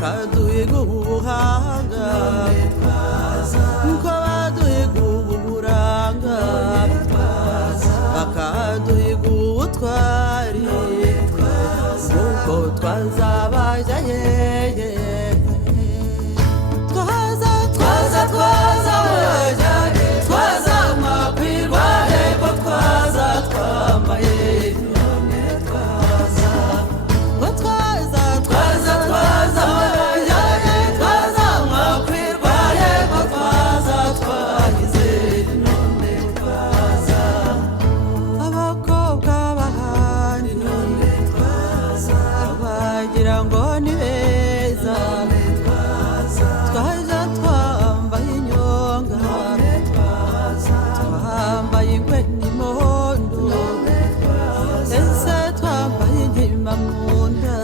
bakaduhiga ubuhanga ko baduhiga uburanga bakaduhiga ubutwari kuko twazabajya yeye twaza makwirwa hepfo twaza twambaye none twaza makwirwa hepfo twaza twagize none twaza abakobwa bahandi none twaza bagira ngo ni beza twaza twambaye inyonga twambaye ingwe n'imondo ese twambaye inkima mu nda